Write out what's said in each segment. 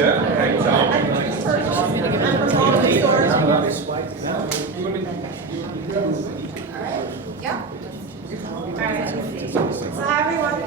Yeah. Alright. So hi everyone.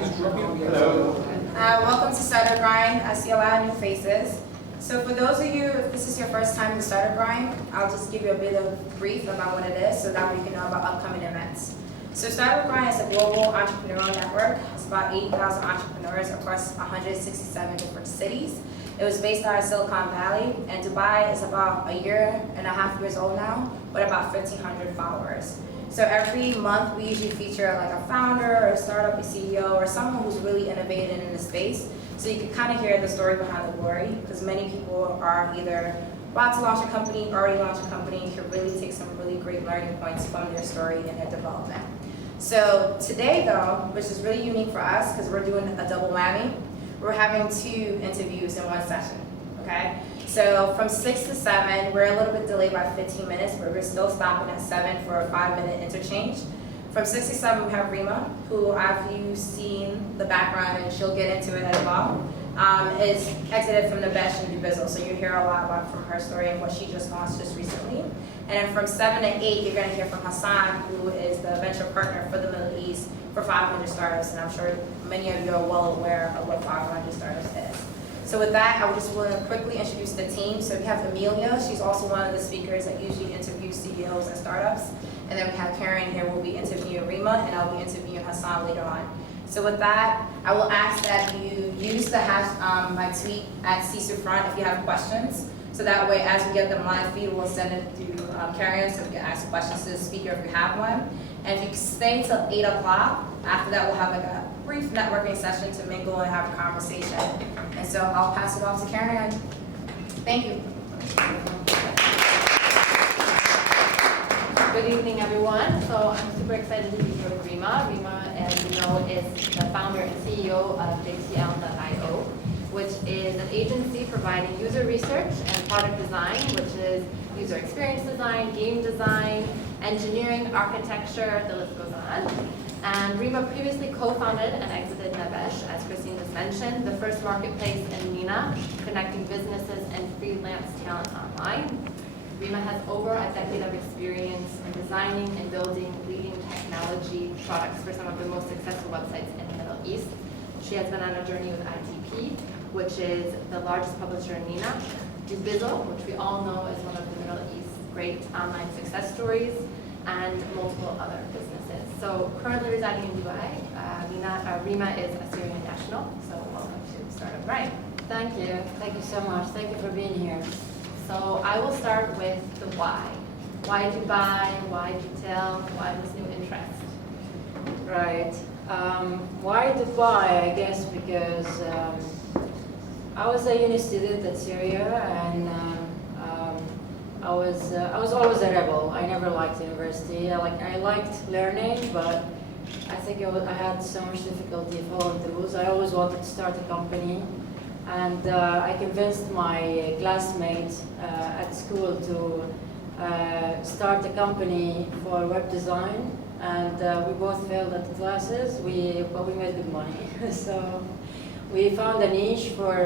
Hello. Welcome to Startup Grind. I see a lot of new faces. So for those of you, if this is your first time to Startup Grind, I'll just give you a bit of brief about what it is so that way you can know about upcoming events. So Startup Grind is a global entrepreneurial network. It's about 80,000 entrepreneurs across 167 different cities. It was based out of Silicon Valley, and Dubai is about a year and a half years old now, with about 1,500 followers. So every month we usually feature like a founder or a startup, a CEO, or someone who's really innovated in the space. So you can kind of hear the story behind the glory, because many people are either about to launch a company, already launched a company, and can really take some really great learning points from their story and their development. So today though, which is really unique for us because we're doing a double whammy, we're having 2 interviews in one session, okay? So from 6 to 7, we're a little bit delayed by 15 minutes, but we're still stopping at 7 for a 5-minute interchange. From 6 to 7, we have Rima, who you've seen the background, and she'll get into it as well. Is exited from the Nish and Wizzle, so you hear a lot about from her story and what she just launched just recently. And then from 7 to 8, you're going to hear from Hassan, who is the venture partner for the Middle East for 500 startups, and I'm sure many of you are well aware of what 500 startups is. So with that, I would just want to quickly introduce the team. So we have Amelia, she's also one of the speakers that usually interviews CEOs and startups. And then we have Karen here, who will be interviewing Rima, and I'll be interviewing Hassan later on. So with that, I will ask that you use the my tweet at CSUFront if you have questions. So that way, as we get the live feed, we'll send it to Karen so we can ask questions to the speaker if you have one. And if you stay till 8 o'clock, after that we'll have like a brief networking session to mingle and have a conversation. And so I'll pass it off to Karen. Thank you. Good evening, everyone. So I'm super excited to be here with Rima. Rima, as you know, is the founder and CEO of JCL.io, which is an agency providing user research and product design, which is user experience design, game design, engineering, architecture, the list goes on. And Rima previously co-founded and exited Navesh, as Christine just mentioned, the first marketplace in MENA, connecting businesses and freelance talent online. Rima has over a decade of experience in designing and building leading technology products for some of the most successful websites in the Middle East. She has been on a journey with ITP, which is the largest publisher in MENA, Wizzle, which we all know is one of the Middle East's great online success stories, and multiple other businesses. So currently residing in Dubai, Rima is a Syrian national, so welcome to Startup Grind. Thank you. Thank you so much. Thank you for being here. So I will start with the why. Why Dubai? Why detail? Why this new interest? Right. Why Dubai? I guess because I was a uni student at Syria, and I was always a rebel. I never liked university. I liked learning, but I think I had so much difficulty following the rules. I always wanted to start a company. And I convinced my classmate at school to start a company for web design, and we both failed at the classes, but we made good money. So we found a niche for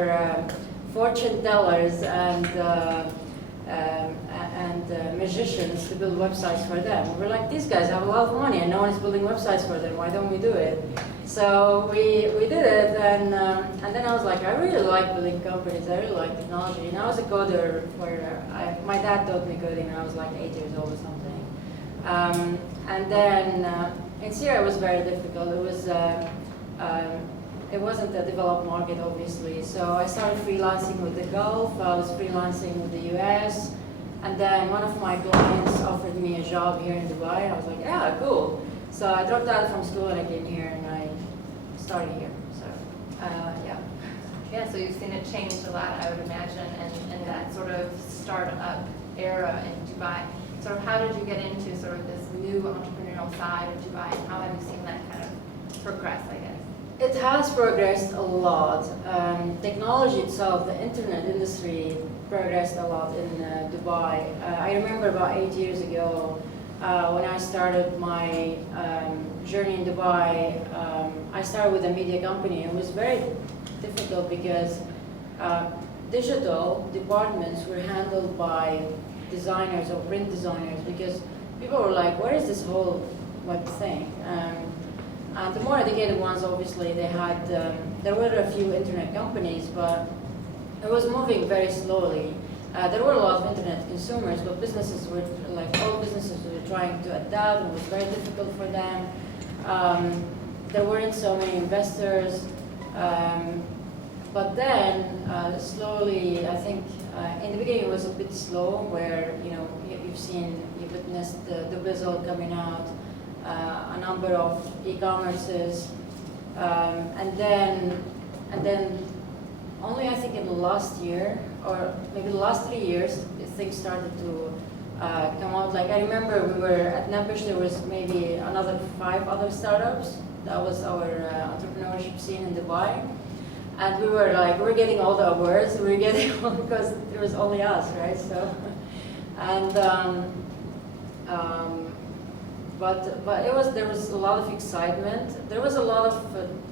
fortune tellers and magicians to build websites for them. We're like, these guys have a lot of money and no one is building websites for them, why don't we do it? So we did it, and then I was like, I really like building companies, I really like technology. And I was a coder my dad taught me coding when I was like 8 years old or something. And then in Syria it was very difficult. It wasn't a developed market, obviously. So I started freelancing with the Gulf, I was freelancing with the US, and then one of my clients offered me a job here in Dubai, and I was like, yeah, cool. So I dropped out from school and I came here and I started here, so yeah. Yeah, so you've seen it change a lot, I would imagine, and that sort of startup era in Dubai. Sort of how did you get into sort of this new entrepreneurial side of Dubai, and how have you seen that kind of progress, I guess? It has progressed a lot. Technology itself, the internet industry progressed a lot in Dubai. I remember about 8 years ago when I started my journey in Dubai, I started with a media company. It was very difficult because digital departments were handled by designers or print designers, because people were like, what is this whole web thing? And the more educated ones, obviously, they had, there were a few internet companies, but it was moving very slowly. There were a lot of internet consumers, but businesses were, like all businesses were trying to adapt. It was very difficult for them. There weren't so many investors. But then, slowly, I think, in the beginning it was a bit slow, where, you've witnessed the Wizzle coming out, a number of e-commerces, and then only I think in the last year, or maybe the last 3 years, things started to come out. Like, I remember we were at Nebish, there was maybe another 5 other startups. That was our entrepreneurship scene in Dubai. And we were getting all the awards. We were getting all, because it was only us, right? So, and but there was a lot of excitement. There was a lot of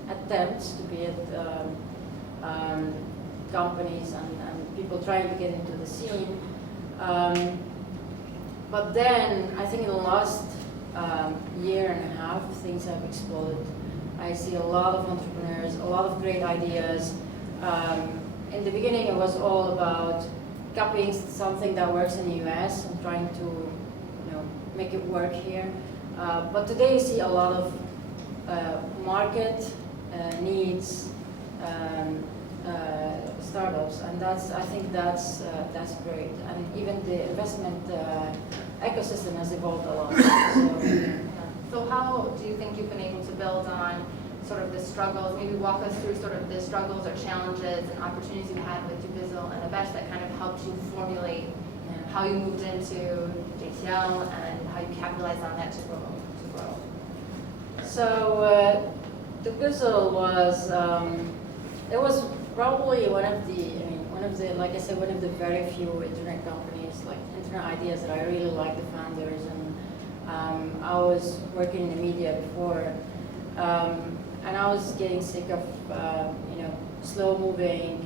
attempts to be at companies and people trying to get into the scene. But then I think in the last year and a half, things have exploded. I see a lot of entrepreneurs, a lot of great ideas. In the beginning, it was all about copying something that works in the US and trying to, make it work here. But today, you see a lot of market needs startups, and I think that's great. And even the investment ecosystem has evolved a lot. So how do you think you've been able to build on sort of the struggles, maybe walk us through sort of the struggles or challenges and opportunities you had with Wizzle and Nish that kind of helped you formulate how you moved into JTL and how you capitalized on that to grow? So the Wizzle was, it was probably one of the, like I said, one of the very few internet companies, like internet ideas that I really like the founders. And I was working in the media before, and I was getting sick of, slow-moving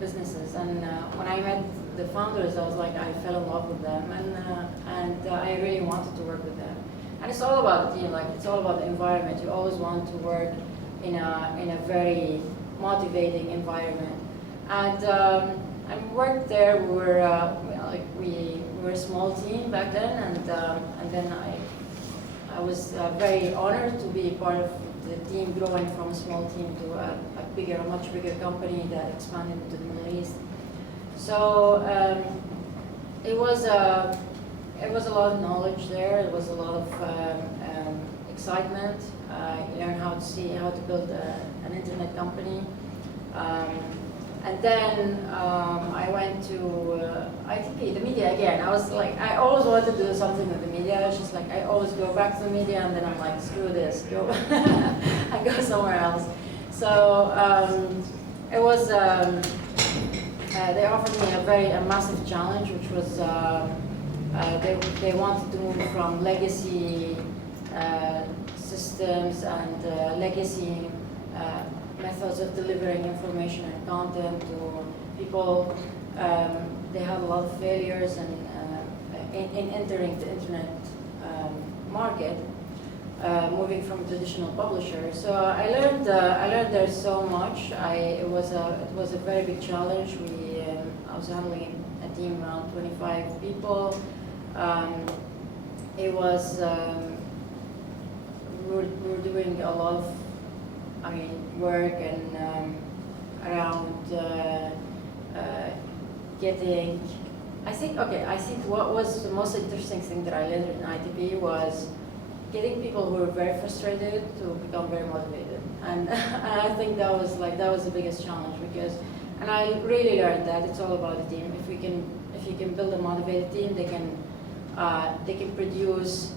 businesses. And when I met the founders, I was like, I fell in love with them, and I really wanted to work with them. And it's all about the team, like it's all about the environment. You always want to work in a very motivating environment. And I worked there. We were a small team back then, and then I was very honored to be part of the team growing from a small team to a much bigger company that expanded into the Middle East. So it was a lot of knowledge there. It was a lot of excitement. You learn how to build an internet company. And then I went to ITP, the media again. I was like, I always wanted to do something with the media. It's just like, I always go back to the media, and then I'm like, screw this, go, I go somewhere else. So it was, they offered me a massive challenge, which was, they wanted to move from legacy systems and legacy methods of delivering information and content to people. They had a lot of failures in entering the internet market, moving from a traditional publisher. So I learned there so much. It was a very big challenge. I was handling a team around 25 people. It was we were doing a lot of work and around getting. I think what was the most interesting thing that I learned in ITP was getting people who were very frustrated to become very motivated, and I think that was the biggest challenge, because, and I really learned that it's all about the team. If you can build a motivated team, they can produce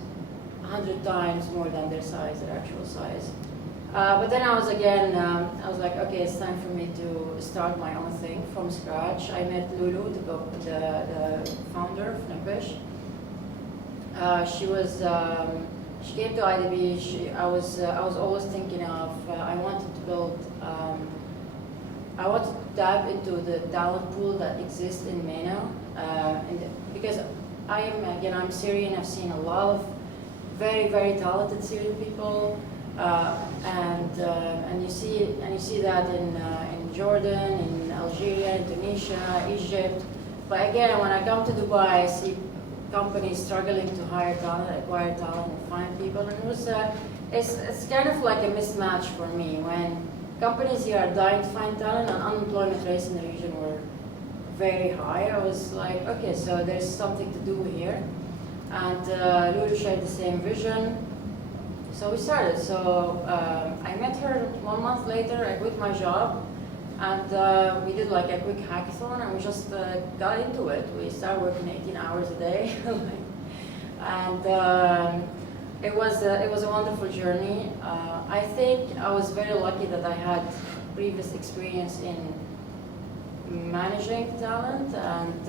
100 times more than their actual size. But then I was like, okay, it's time for me to start my own thing from scratch. I met Lulu, the founder of Nish. She came to IDB. I was always thinking of, I wanted to build I wanted to dive into the talent pool that exists in MENA, because I'm Syrian. I've seen a lot of very, very talented Syrian people, and you see that in Jordan, in Algeria, in Tunisia, Egypt. But again, when I come to Dubai, I see companies struggling to hire talent, acquire talent, and find people, and it's kind of like a mismatch for me when companies here are dying to find talent and unemployment rates in the region were very high. I was like, okay, so there's something to do here. And Lulu shared the same vision. So we started. So I met her 1 month later, I quit my job, and we did like a quick hackathon, and we just got into it. We started working 18 hours a day. And it was a wonderful journey. I think I was very lucky that I had previous experience in managing talent and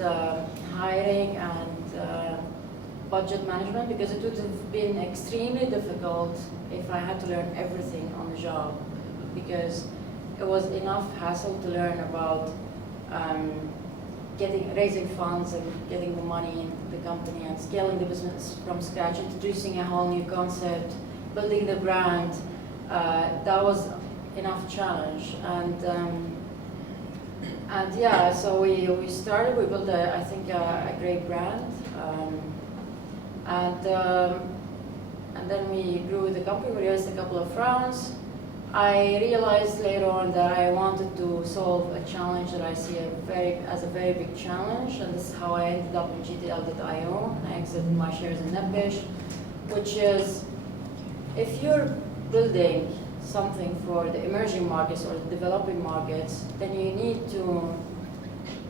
hiring and budget management, because it would have been extremely difficult if I had to learn everything on the job, because it was enough hassle to learn about raising funds and getting the money in the company and scaling the business from scratch, introducing a whole new concept, building the brand. That was enough challenge. And yeah, so we started, we built I think a great brand. And then we grew the company, we raised a couple of rounds. I realized later on that I wanted to solve a challenge that I see as a very big challenge, and this is how I ended up in GTL.io. I exited my shares in NetBish, which is, if you're building something for the emerging markets or the developing markets, then you need to,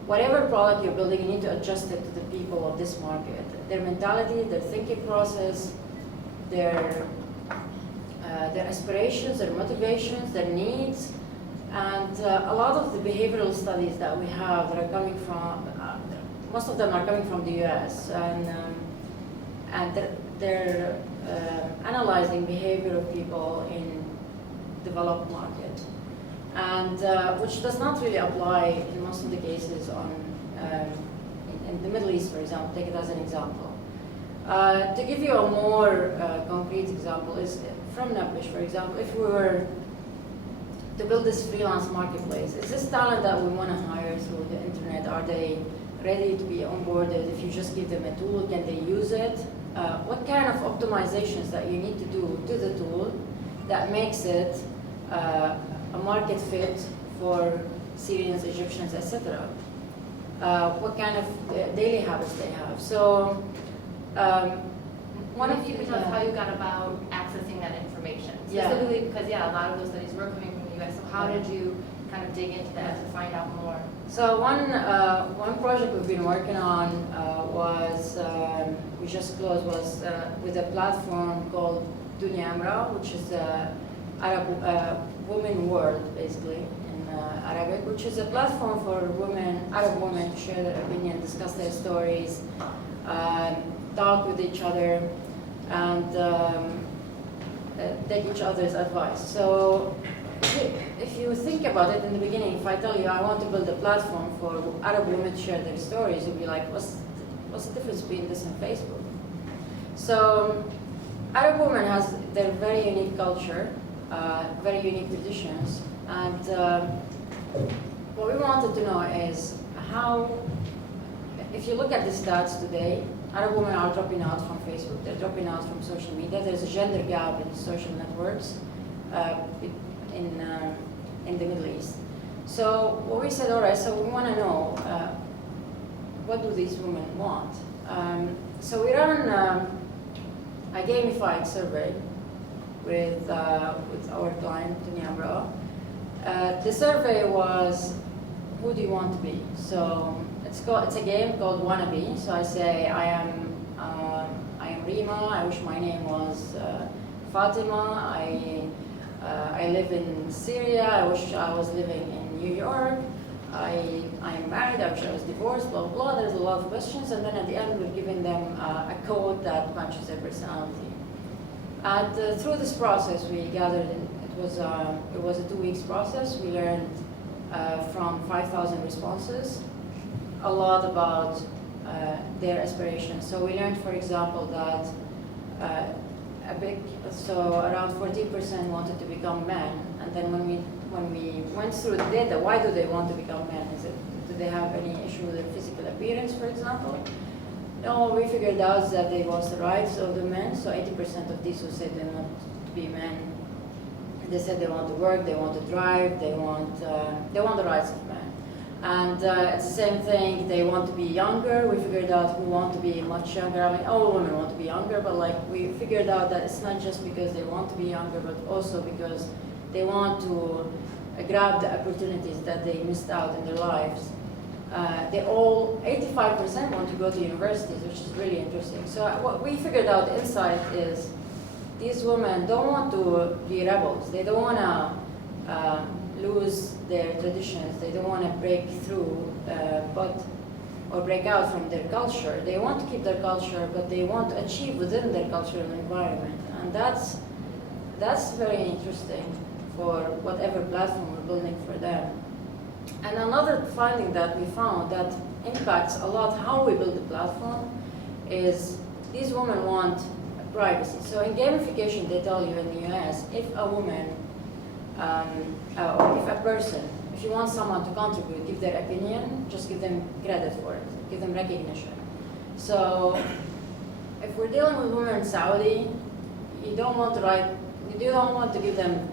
whatever product you're building, you need to adjust it to the people of this market. Their mentality, their thinking process, their aspirations, their motivations, their needs, and a lot of the behavioral studies that we have that are coming from, most of them are coming from the US, and they're analyzing behavior of people in developed market, and which does not really apply in most of the cases in the Middle East, for example. Take it as an example. To give you a more concrete example is from NetBish, for example. If we were to build this freelance marketplace, is this talent that we want to hire through the internet? Are they ready to be onboarded? If you just give them a tool, can they use it? What kind of optimizations that you need to do to the tool that makes it a market fit for Syrians, Egyptians, etc.? What kind of daily habits they have. So one of you could tell us how you got about accessing that information, specifically because a lot of those studies were coming from the US. So how did you kind of dig into that to find out more? So one project we've been working on we just closed was with a platform called Dunya Amra, which is Arab women world basically in Arabic, which is a platform for Arab women to share their opinion, discuss their stories, talk with each other, and take each other's advice. So if you think about it in the beginning, if I tell you I want to build a platform for Arab women to share their stories, you'll be like, what's the difference between this and Facebook? So Arab women has their very unique culture, very unique traditions, and what we wanted to know is how, if you look at the stats today, Arab women are dropping out from Facebook, they're dropping out from social media. There's a gender gap in social networks in the Middle East. So what we said, all right, so we want to know what do these women want? So we ran a gamified survey with our client, Tunyamra. The survey was, who do you want to be? So it's a game called Wannabe. So I say I am Rima. I wish my name was Fatima. I live in Syria. I wish I was living in New York. I am married. I wish I was divorced. Blah blah. There's a lot of questions, and then at the end we're giving them a code that matches their personality. And through this process, we gathered. It was a 2 weeks process. We learned from 5,000 responses, a lot about their aspirations. So we learned, for example, that around 14% wanted to become men, and then when we went through the data, why do they want to become men? Do they have any issue with their physical appearance, for example? No, we figured out that they was the rights of the men. So 80% of these who said they want to be men, they said they want to work, they want to drive, they want the rights of men. And it's the same thing, they want to be younger. We figured out who want to be much younger. I mean, all women want to be younger, but like we figured out that it's not just because they want to be younger, but also because they want to grab the opportunities that they missed out in their lives. 85% want to go to universities, which is really interesting. So what we figured out insight is these women don't want to be rebels. They don't want to lose their traditions. They don't want to break through, or break out from their culture. They want to keep their culture, but they want to achieve within their cultural environment. And that's very interesting for whatever platform we're building for them. And another finding that we found that impacts a lot how we build the platform is these women want privacy. So in gamification, they tell you in the US, if a woman, or if a person, if you want someone to contribute, give their opinion, just give them credit for it, give them recognition. So if we're dealing with women in Saudi, you don't want to give them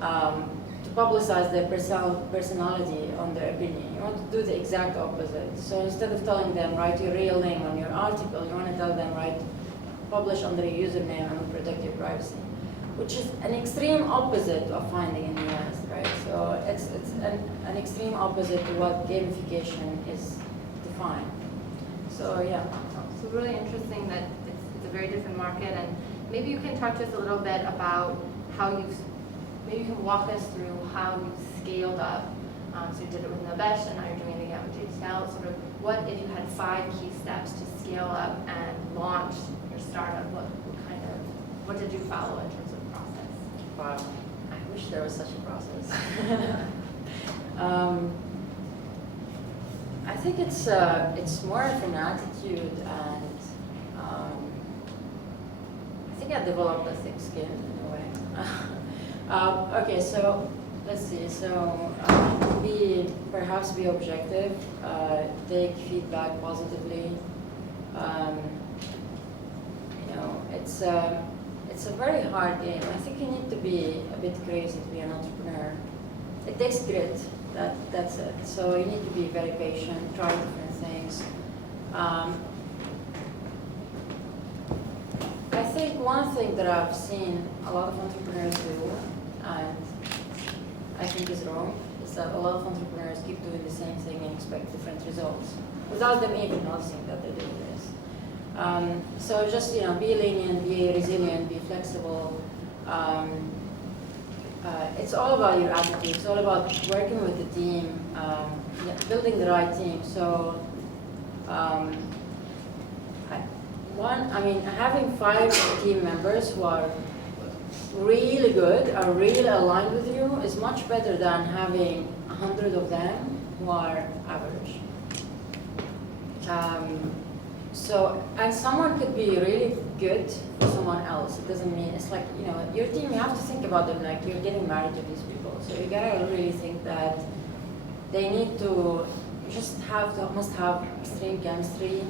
to publicize their personality on their opinion. You want to do the exact opposite. So instead of telling them write your real name on your article, you want to tell them publish under your username and protect your privacy, which is an extreme opposite of finding in the US, right? So it's an extreme opposite to what gamification is defined. So yeah. So really interesting that it's a very different market, and maybe you can talk to us a little bit about how maybe you can walk us through how you've scaled up. So you did it with Nabesh, and now you're doing it again with JCL. Sort of what if you had 5 key steps to scale up and launch your startup? What did you follow in terms of the process? Wow, I wish there was such a process. I think it's more of an attitude, and I think I developed a thick skin in a way. Okay, so let's see. So perhaps be objective, take feedback positively. It's a very hard game. I think you need to be a bit crazy to be an entrepreneur. It takes grit. That's it. So you need to be very patient, try different things. I think one thing that I've seen a lot of entrepreneurs do, and I think is wrong, is that a lot of entrepreneurs keep doing the same thing and expect different results without them even noticing that they're doing this. So just be lenient, be resilient, be flexible. It's all about your attitude. It's all about working with the team, building the right team. So having 5 team members who are really good, are really aligned with you, is much better than having 100 of them who are average. And someone could be really good for someone else. It doesn't mean, it's like, your team, you have to think about them like you're getting married to these people. So you gotta really think that they need to, must have extreme chemistry.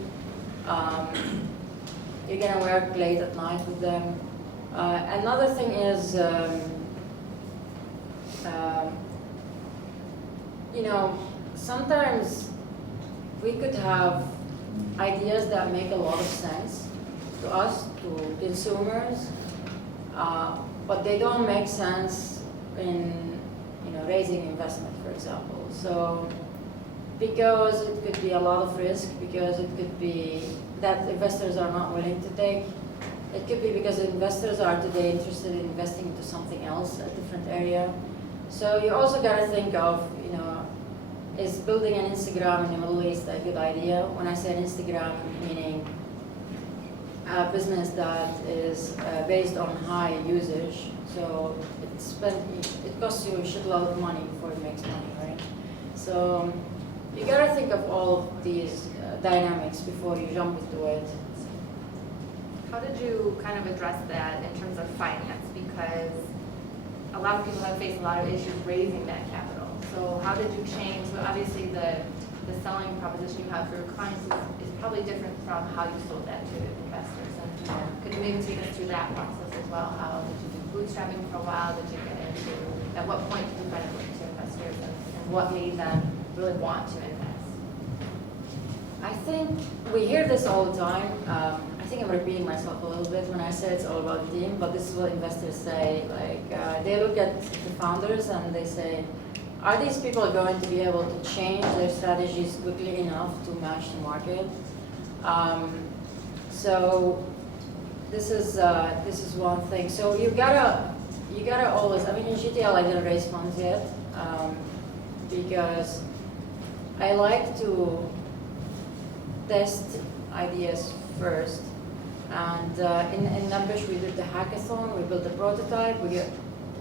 You're gonna work late at night with them. Another thing is, sometimes we could have ideas that make a lot of sense to us, to consumers, but they don't make sense in raising investment, for example. So because it could be a lot of risk, because it could be that investors are not willing to take. It could be because investors are today interested in investing into something else, a different area. So you also got to think of, is building an Instagram in the Middle East a good idea? When I say an Instagram, meaning a business that is based on high usage. So it costs you a shitload of money before it makes money, right? So you gotta think of all of these dynamics before you jump into it. How did you kind of address that in terms of finance? Because a lot of people have faced a lot of issues raising that capital. So how did you change? So obviously the selling proposition you have for your clients is probably different from how you sold that to investors. And could you maybe take us through that process as well? How did you do bootstrapping for a while? Did you get into, at what point did you kind of look to investors and what made them really want to invest? I think we hear this all the time. I think I'm repeating myself a little bit when I say it's all about the team, but this is what investors say. Like they look at the founders and they say, are these people going to be able to change their strategies quickly enough to match the market? So this is one thing. So you gotta always. I mean, in GTL I didn't raise funds yet because I like to test ideas first. And in Ambush we did the hackathon. We built a prototype.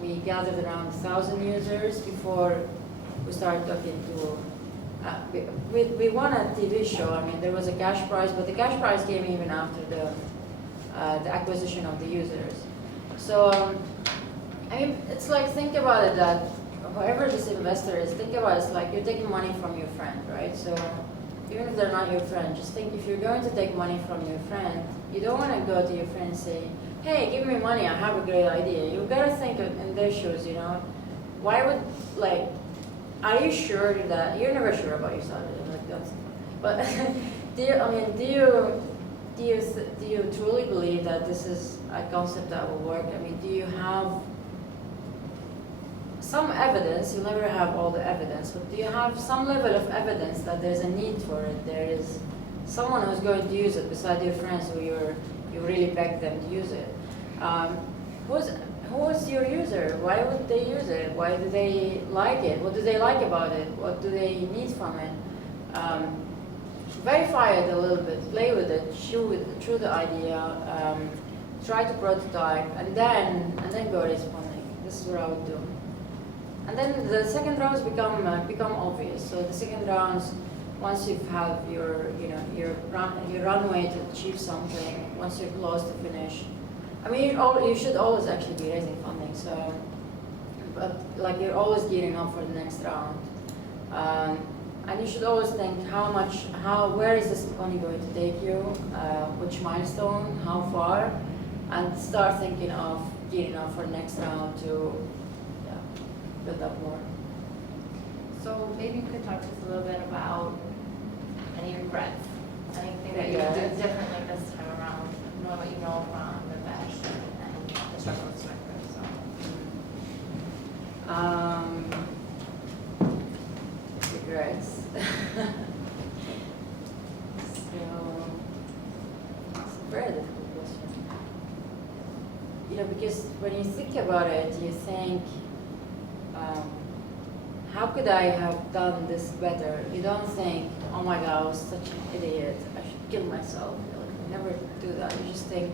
We gathered around 1,000 users before we started talking to. We won a TV show. I mean, there was a cash prize, but the cash prize came even after the acquisition of the users. So, I mean, it's like, think about it that whoever this investor is, think about it, it's like you're taking money from your friend, right? So, even if they're not your friend, just think if you're going to take money from your friend, you don't want to go to your friend and say, hey, give me money, I have a great idea. You've got to think in their shoes, you know? Why would, like, are you sure that, you're never sure about yourself, like that's, but do you truly believe that this is a concept that will work? I mean, do you have some evidence? You'll never have all the evidence, but do you have some level of evidence that there's a need for it? There is someone who's going to use it beside your friends who you really beg them to use it. Who's your user? Why would they use it? Why do they like it? What do they like about it? What do they need from it? Verify it a little bit, play with it, chew the idea, try to prototype, and then go raise funding. This is what I would do. And then the second rounds become obvious. So the second rounds, once you have your runway to achieve something, once you're close to finish. I mean, you should always actually be raising funding. So, but like you're always gearing up for the next round, and you should always think where is this money going to take you, which milestone, how far, and start thinking of gearing up for the next round to build up more. So maybe you could talk to us a little bit about any regrets, anything that you did differently this time around, knowing what you know from the mesh and the struggle with Sniper. So. Regrets. So it's a very difficult question. You know, because when you think about it, you think, how could I have done this better? You don't think, oh my God, I was such an idiot, I should kill myself. You never do that. You just think,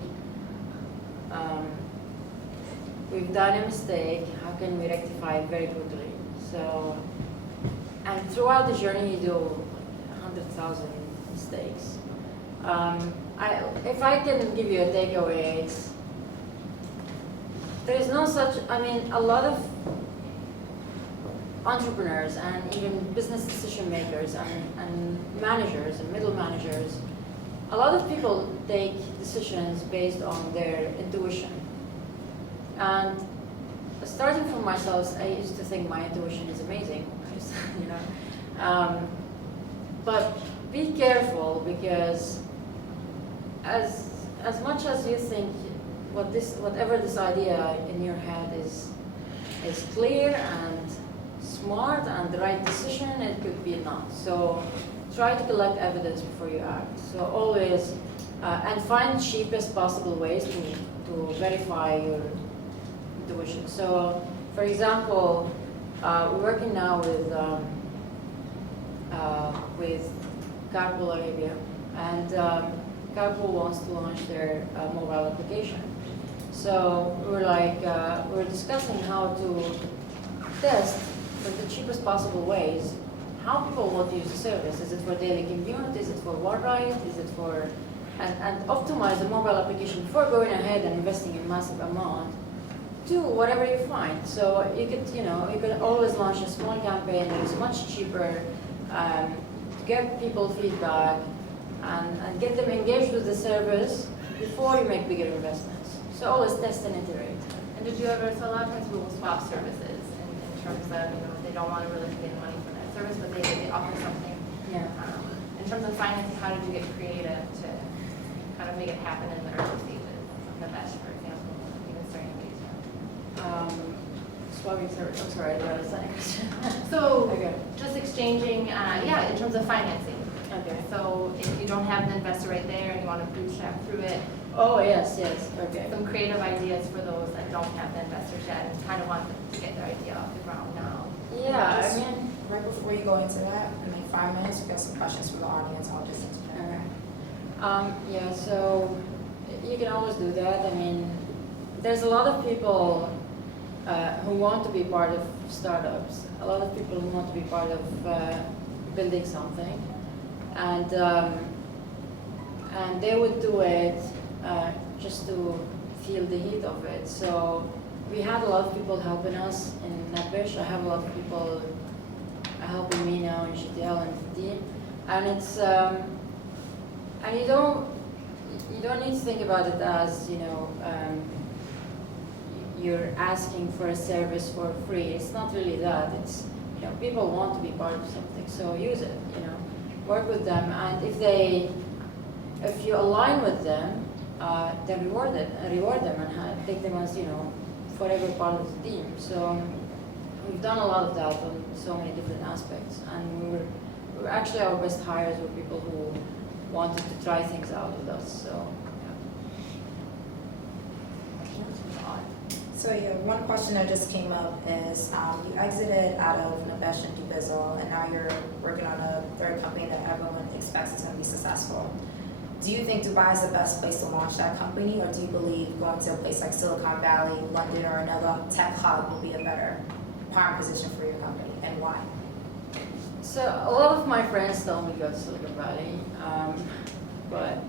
we've done a mistake, how can we rectify it very quickly? So, and throughout the journey, you do 100,000 mistakes. If I can give you a takeaway, there is no such, I mean, a lot of entrepreneurs and even business decision makers and managers and middle managers, a lot of people take decisions based on their intuition. And starting from myself, I used to think my intuition is amazing, you know. But be careful, because as much as you think whatever this idea in your head is clear and smart and the right decision, it could be not. So try to collect evidence before you act. So always, and find cheapest possible ways to verify your intuition. So for example, we're working now with Carpool Arabia, and Carpool wants to launch their mobile application. So we're discussing how to test, for the cheapest possible ways, how people want to use the service. Is it for daily commute? Is it for one ride? Is it for, and optimize the mobile application before going ahead and investing in massive amount to whatever you find. So you could always launch a small campaign that is much cheaper, to get people feedback and get them engaged with the service before you make bigger investments. So always test and iterate. And did you ever, so a lot of times people will swap services in terms of, they don't want to really pay money for that service, but they offer something. Yeah. In terms of financing, how did you get creative to kind of make it happen in the early stages? The Mesh, for example, even starting Swapping service. I'm sorry, that was a question. So Okay. just exchanging, in terms of financing. Okay. So if you don't have an investor right there and you want to bootstrap through it, Oh yes. Okay. some creative ideas for those that don't have the investors yet and kind of want to get their idea off the ground now. Yeah, I mean. Right before you go into that, in like 5 minutes, we got some questions from the audience. I'll just interject. Yeah, so you can always do that. I mean, there's a lot of people who want to be part of startups, a lot of people who want to be part of building something, and they would do it just to feel the heat of it. So we had a lot of people helping us in NetBish. I have a lot of people helping me now in GTL and the team, and it's and you don't need to think about it as you're asking for a service for free. It's not really that. It's people want to be part of something, so use it. Work with them, and if you align with them, then reward them and take them as forever part of the team. So we've done a lot of that on so many different aspects, and we were actually our best hires were people who wanted to try things out with us. So. So yeah, one question that just came up is you exited out of Nish and Wizzle, and now you're working on a third company that everyone expects is going to be successful. Do you think Dubai is the best place to launch that company, or do you believe going to a place like Silicon Valley, London, or another tech hub will be a better prime position for your company, and why? So a lot of my friends tell me go to Silicon Valley, but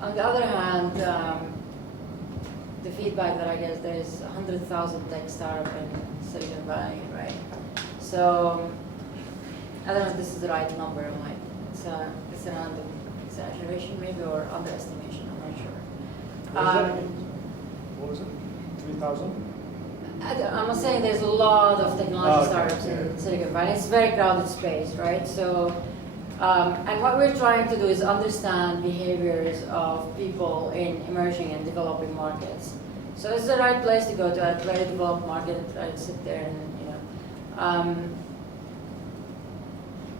on the other hand, the feedback that I get, there's 100,000 tech startup in Silicon Valley, right? So I don't know if this is the right number. Like it's an exaggeration maybe or underestimation. I'm not sure. What was it? 3,000? I'm not saying there's a lot of technology startups in Silicon Valley. It's a very crowded space, right? So, and what we're trying to do is understand behaviors of people in emerging and developing markets. So it's the right place to go to a very developed market and try to sit there and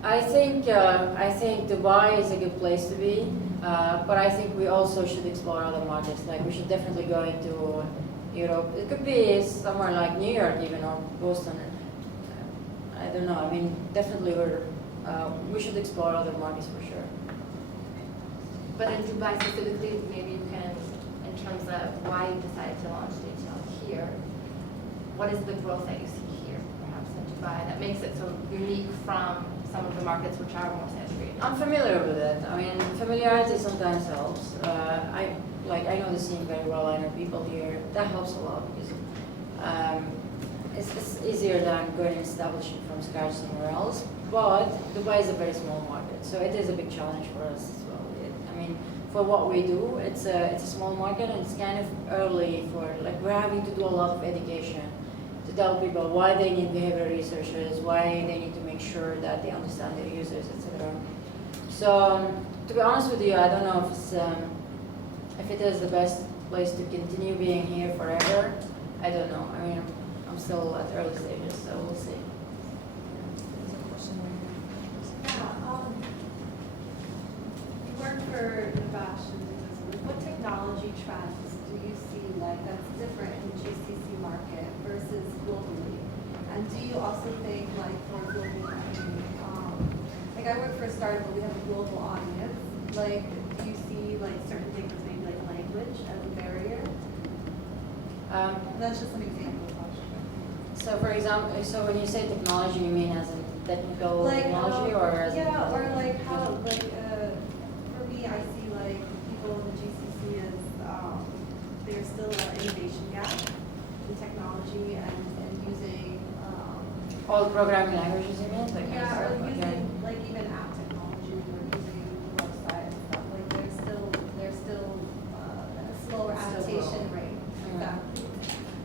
I think Dubai is a good place to be, but I think we also should explore other markets. Like we should definitely go into Europe. It could be somewhere like New York even, or Boston. I don't know. I mean, definitely we should explore other markets for sure. But in Dubai specifically, maybe you can, in terms of why you decided to launch DHL here, what is the growth that you see here, perhaps in Dubai, that makes it so unique from some of the markets which are more saturated? I'm familiar with it. I mean, familiarity sometimes helps. I know the scene very well. I know people here. That helps a lot because it's easier than going and establishing from scratch somewhere else. But Dubai is a very small market, so it is a big challenge for us as well. I mean, for what we do, it's a small market, and it's kind of early for we're having to do a lot of education to tell people why they need behavioral researchers, why they need to make sure that they understand their users, etc. So to be honest with you, I don't know if it is the best place to continue being here forever. I don't know. I mean, I'm still at early stages, so we'll see. You work for Nish and Wizzle. What technology trends do you see that's different in the GCC market versus globally? And do you also think for global I work for a startup, but we have a global audience. Do you see certain things maybe language as a barrier? And that's just an example. So for example, so when you say technology, you mean as in technical Like, technology, or as yeah, or like how, like, for me, I see like people in the GCC as, there's still an innovation gap in technology and using, all programming languages, you mean? Like, yeah, or okay. using, like even app technology, or using the website and stuff, like there's still a slower Still adaptation growing. rate. Mm. Exactly.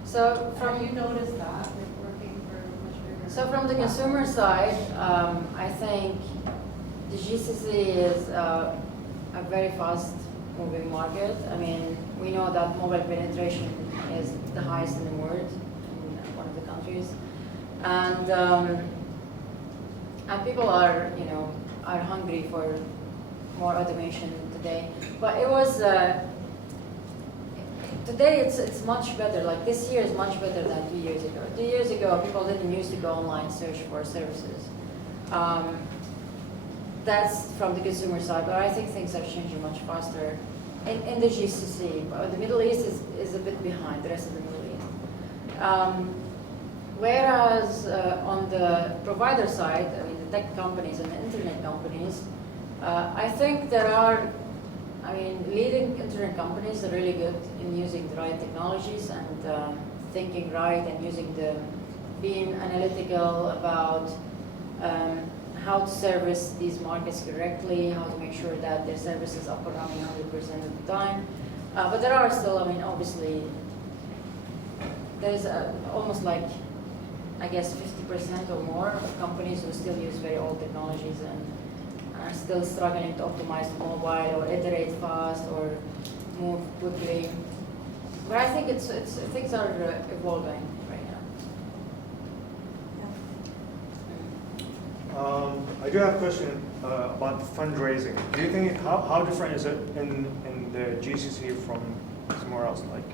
So Have you from noticed that, like working for much bigger? So from the consumer side, I think the GCC is a very fast-moving market. I mean, we know that mobile penetration is the highest in the world, in one of the countries, and people are, are hungry for more automation today. But it was. Today it's much better, like this year is much better than 2 years ago. 2 years ago, people didn't used to go online search for services. That's from the consumer side, but I think things are changing much faster in the GCC. But the Middle East is a bit behind the rest of the Middle East. Whereas on the provider side, I mean the tech companies and the internet companies, I think there are leading internet companies are really good in using the right technologies and thinking right and being analytical about how to service these markets correctly, how to make sure that their service is up and running 100% of the time. But there are still, obviously, there's almost like, I guess, 50% or more of companies who still use very old technologies and are still struggling to optimize the mobile or iterate fast or move quickly. But I think things are evolving right now. I do have a question about fundraising. Do you think how different is it in the GCC from somewhere else, like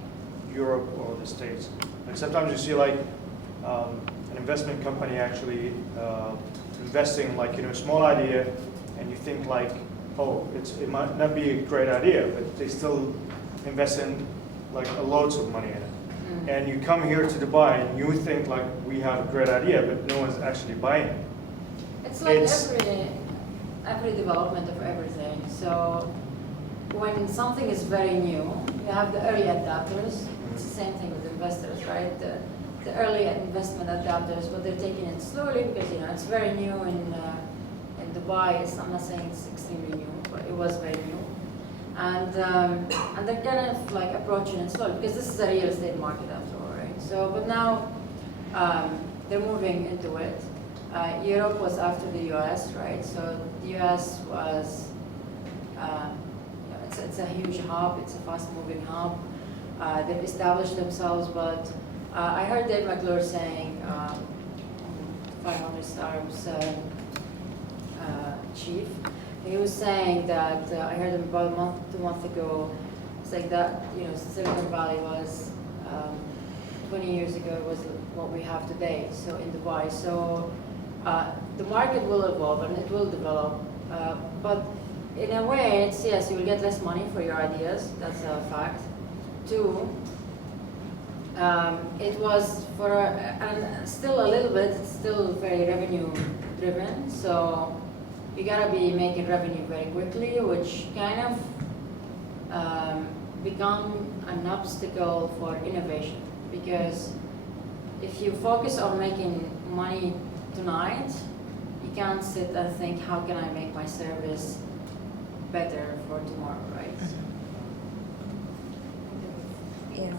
Europe or the States? Like sometimes you see like an investment company actually investing like a small idea, and you think like, oh, it might not be a great idea, but they still invest in like loads of money in it. And you come here to Dubai and you think like we have a great idea, but no one's actually buying it. It's like every development of everything. So when something is very new, you have the early adapters. It's the same thing with investors, right? The early investment adapters, but they're taking it slowly because it's very new in Dubai. I'm not saying it's extremely new, but it was very new. And they're kind of like approaching it slowly because this is a real estate market after all, right? So, but now they're moving into it. Europe was after the US, right? So the US was, it's a huge hub, it's a fast-moving hub. They've established themselves, but I heard Dave McClure saying, 500 Startups chief, he was saying that, I heard him about a month, 2 months ago, saying that, Silicon Valley was, 20 years ago was what we have today, so in Dubai. So the market will evolve and it will develop, but in a way, it's, yes, you will get less money for your ideas, that's a fact. 2, it was and still a little bit, it's still very revenue driven, so you gotta be making revenue very quickly, which kind of become an obstacle for innovation, because if you focus on making money tonight, you can't sit and think, how can I make my service better for tomorrow, right? Yeah.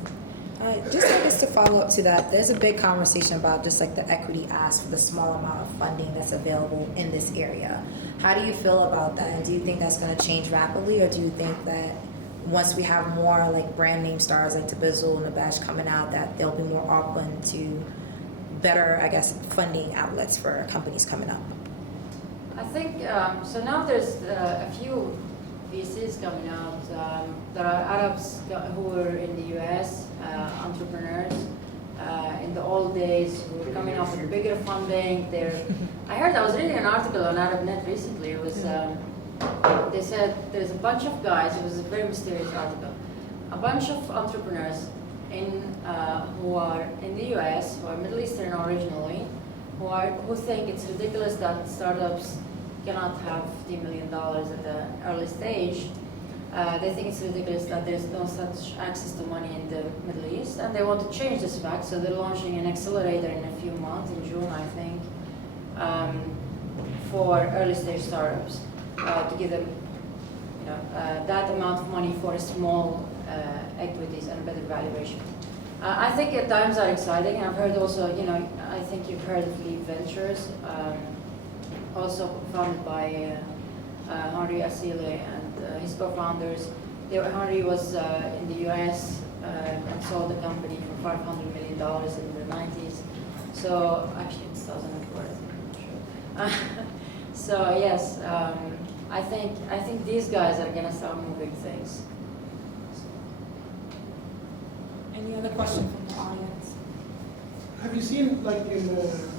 Just I guess to follow up to that, there's a big conversation about just like the equity ask for the small amount of funding that's available in this area. How do you feel about that? And do you think that's going to change rapidly, or do you think that once we have more like brand name stars like Wizzle and Nish coming out, that they'll be more open to better, I guess, funding outlets for companies coming up? I think, so now there's a few VCs coming out. There are Arabs who are in the US, entrepreneurs in the old days who were coming up with bigger funding. I was reading an article on ArabNet recently. It was, they said there's a bunch of guys, it was a very mysterious article, a bunch of entrepreneurs who are in the US, who are Middle Eastern originally, who think it's ridiculous that startups cannot have $50 million at the early stage. They think it's ridiculous that there's no such access to money in the Middle East, and they want to change this fact, so they're launching an accelerator in a few months, in June, I think, for early stage startups to give them, that amount of money for a small equities and better valuation. I think times are exciting. I've heard also, I think you've heard of Leap Ventures, also founded by Henry Asile and his co-founders. Henry was in the US and sold the company for $500 million in the 90s. So actually, it's 2004, I'm not sure. So yes, I think these guys are gonna start moving things. Any other question from the audience? Have you seen, like,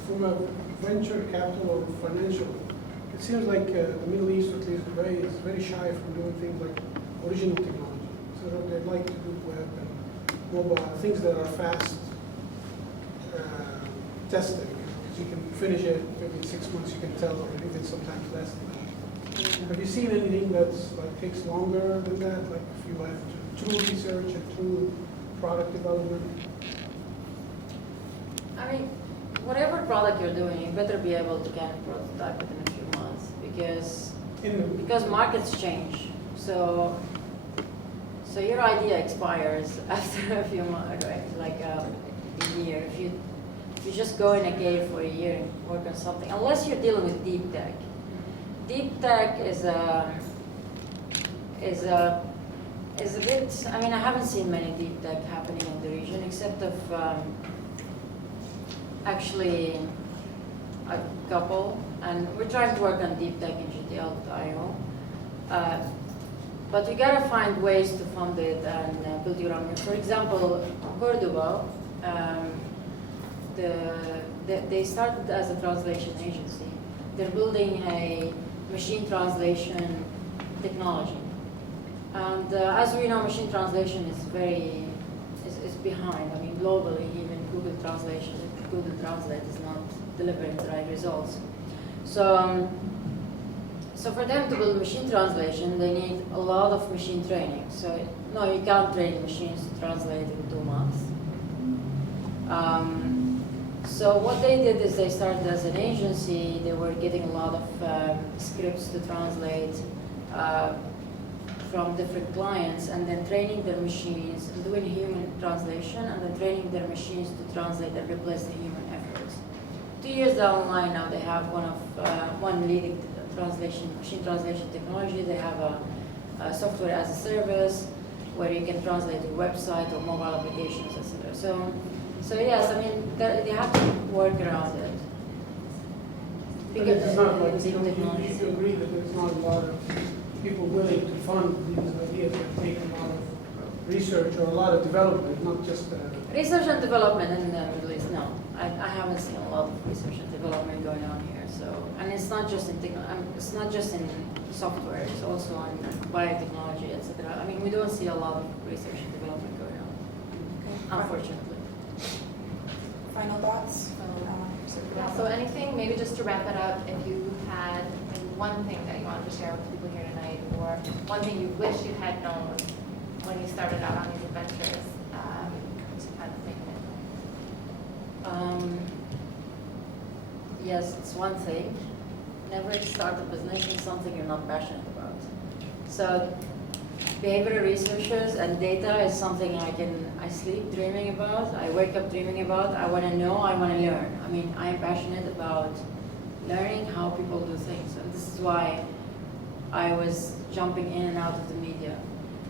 from a venture capital or financial, it seems like the Middle East at least is very shy from doing things like original technology. So they'd like to do web and mobile, things that are fast testing. So you can finish it, maybe in 6 months you can tell, or even sometimes less than that. Have you seen anything that's like takes longer than that? Like if you have to true research and true product development? I mean, whatever product you're doing, you better be able to kind of prototype within a few months because markets change. So your idea expires after a few months, right? Like a year. If you just go in a cave for a year and work on something, unless you're dealing with deep tech. Deep tech is a bit. I mean, I haven't seen many deep tech happening in the region except of actually a couple, and we're trying to work on deep tech in GTL.io. But you gotta find ways to fund it and build your own. For example, Cordoba, they started as a translation agency. They're building a machine translation technology. And as we know, machine translation is behind. I mean, globally, even Google Translate is not delivering the right results. So for them to build machine translation, they need a lot of machine training. So no, you can't train machines to translate in 2 months. So what they did is they started as an agency. They were getting a lot of scripts to translate from different clients, and then training their machines, and doing human translation, and then training their machines to translate and replace the human efforts. 2 years down the line, now they have one leading machine translation technology. They have a software as a service where you can translate a website or mobile applications, etc. So yes, I mean they have to work around it. But it's not like deep technology. you agree that there's not a lot of people willing to fund these ideas that take a lot of research or a lot of development, not just Research and development in the Middle East, no. I haven't seen a lot of research and development going on here. So, and it's not just in it's not just in software. It's also on biotechnology, etc. I mean, we don't see a lot of research and development going on, unfortunately. Final thoughts? Yeah, so anything, maybe just to wrap it up, if you had one thing that you wanted to share with people here tonight, or one thing you wish you had known when you started out on these adventures, to kind of think of it. Yes, it's one thing. Never start a business in something you're not passionate about. So behavioral researchers and data is something I sleep dreaming about, I wake up dreaming about, I want to know, I want to learn. I mean, I'm passionate about learning how people do things, and this is why I was jumping in and out of the media.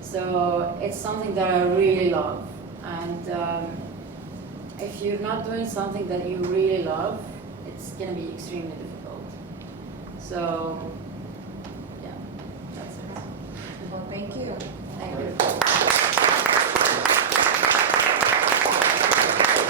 So it's something that I really love, and if you're not doing something that you really love, it's going to be extremely difficult. So, yeah, that's it. Well, thank you. Thank you.